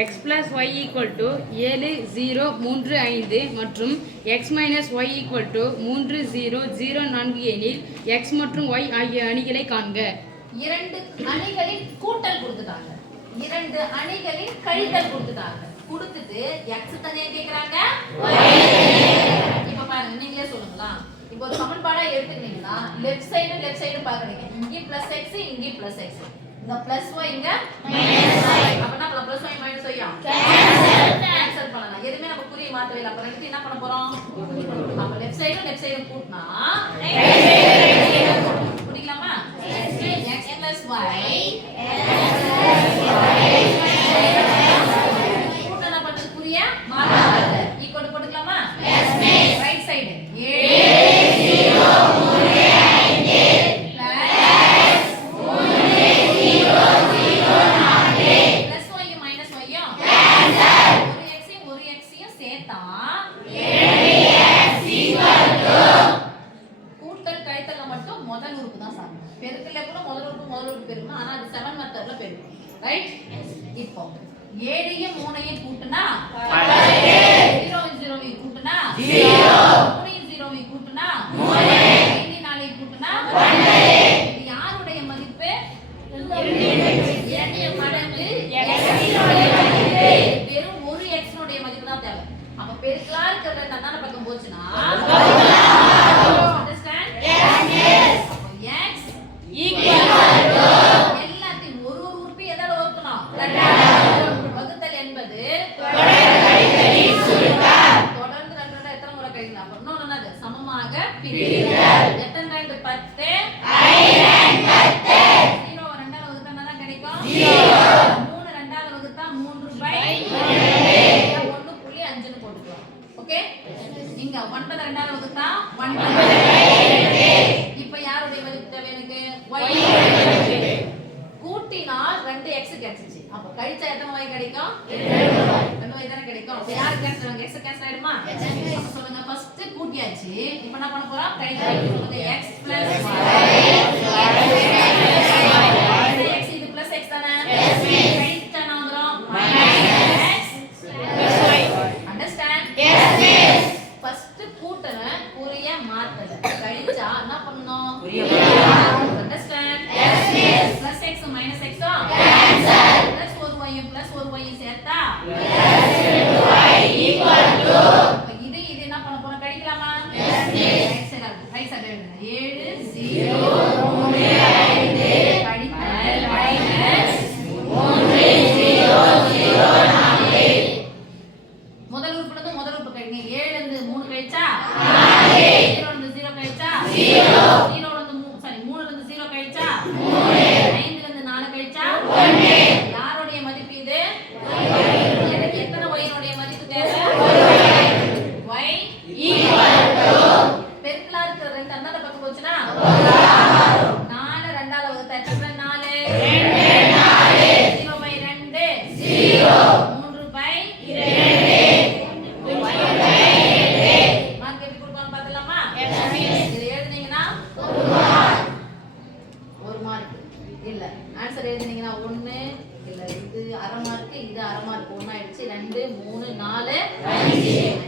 x plus y equal to 7 0 3 5 மற்றும் x minus y equal to 3 0 0 4 எனில் x மற்றும் y ஆகிய அணிகளை காண்க. இரண்டு அணிகளின் கூட்டல் கொடுத்துட்டாங்க, இரண்டு அணிகளின் கழித்தல் கொடுத்துட்டாங்க. கொடுத்துட்டு x தனியா கேக்குறாங்க, இப்ப பாருங்க நீங்களே சொல்லுங்களா. இப்போ ஒரு சமன்பாடா எடுத்துக்கிட்டீங்கன்னா லெஃப்ட் சைடு பாக்குறீங்க, இங்க +x இங்க +x, இந்த +y இங்க -y, அப்பனா +y -y கேன்சல் பண்ணலாம். எதுமே நம்ம குறியை மாத்தவே இல்ல. அப்ப ரெண்டு என்ன பண்ண போறோம், அப்ப லெஃப்ட் சைடு கூட்டினா புரியுமா, x + y கூட்டனா பண்றது குறியை மாத்தாத ஈக்குவல் போட்டுக்கலாமா. ரைட் சைடு 7 0 இப்போ 7 3 கூட்டினா 0 0 கூட்டினா 0 3 0 கூட்டினா 3 5 4 கூட்டினா 1. இது யாருடைய மதிப்பு, 2 மடங்கு x உடைய மதிப்பு. வெறும் ஒரு x உடைய மதிப்பு தான் தேவை. அப்ப பெருக்கலா இருக்கிற தன்னால பக்கம் போச்சுனா understand, s x equal to எல்லாத்தையும் ஒரு உறுப்பு எதால வகுக்கணும், வகுத்தல் என்பது தொடர்ந்து 2 எத்தனை முறை கழிக்கலாம். அப்ப இன்னொன்னு என்னது, சமமாக பிரித்தல். எத்தனை 2 10 0 2ஆல வகுத்தா என்ன கிடைக்கும், 3 2ஆல வகுத்தா 3/2 1.5 ன்னு போட்டுக்கலாம். ஓகே, இங்க 9 2ஆல வகுத்தா 9. இப்போ யாருடைய மதிப்பு தேவை எனக்கு, y கூட்டினால் 2x கிடைச்சிச்சு. அப்ப கழிச்சா எத்தனை y கிடைக்கும், 2y தான கிடைக்கும். அப்ப யார் கேன்சல் ஆகும், x கேன்சல் ஆயிடுமா. அப்ப சொல்லுங்க, ஃபர்ஸ்ட் கூட்டியாச்சு, இப்போ என்ன பண்ண போறோம், கழிச்சு சொல்லுங்க. x + y x இது +x தானே, கழிச்சா என்ன வந்துரும், -x + y. Understand, yes miss. First கூட்டன குறியை மாத்தல, கழிச்சா என்ன பண்ணனும், குறியை மாத்தணும். Understand, yes miss. +x -x cancel, +1y சேர்த்தா +2y = இது என்ன பண்ண போறோம், கழிக்கலாமா. Yes miss. ரைட் சைடு 7 0 3 5 கழித்தல் -3 0 0 4. முதல் உறுப்புல இருந்து முதல் உறுப்பு கழிங்க. 7 ல இருந்து 3 கழிச்சா 4, 0 ல இருந்து 0 கழிச்சா 0, 0 ல இருந்து 3 ல இருந்து 0 கழிச்சா 3, 5 ல இருந்து 4 கழிச்சா 1. யாருடைய மதிப்பு இது, எனக்கு எத்தனை y உடைய மதிப்பு தேவை, y ஈக்குவல் டு பெருக்கலா இருக்கிற 2 அந்தாண்ட பக்கம் போச்சுனா 4 2ஆல வகுத்தா எத்தனை, 4 2 0/2 0 3/2 மார்க் எப்படி கொடுப்பாங்க பார்த்தலாமா. இது எழுதுனீங்கன்னா 1 மார்க் இல்ல, ஆன்சர் எழுதுனீங்கன்னா 1 இல்ல, இது அரை மார்க் இது அரை மார்க், 1 ஆயிடுச்சு. 2 3 4 5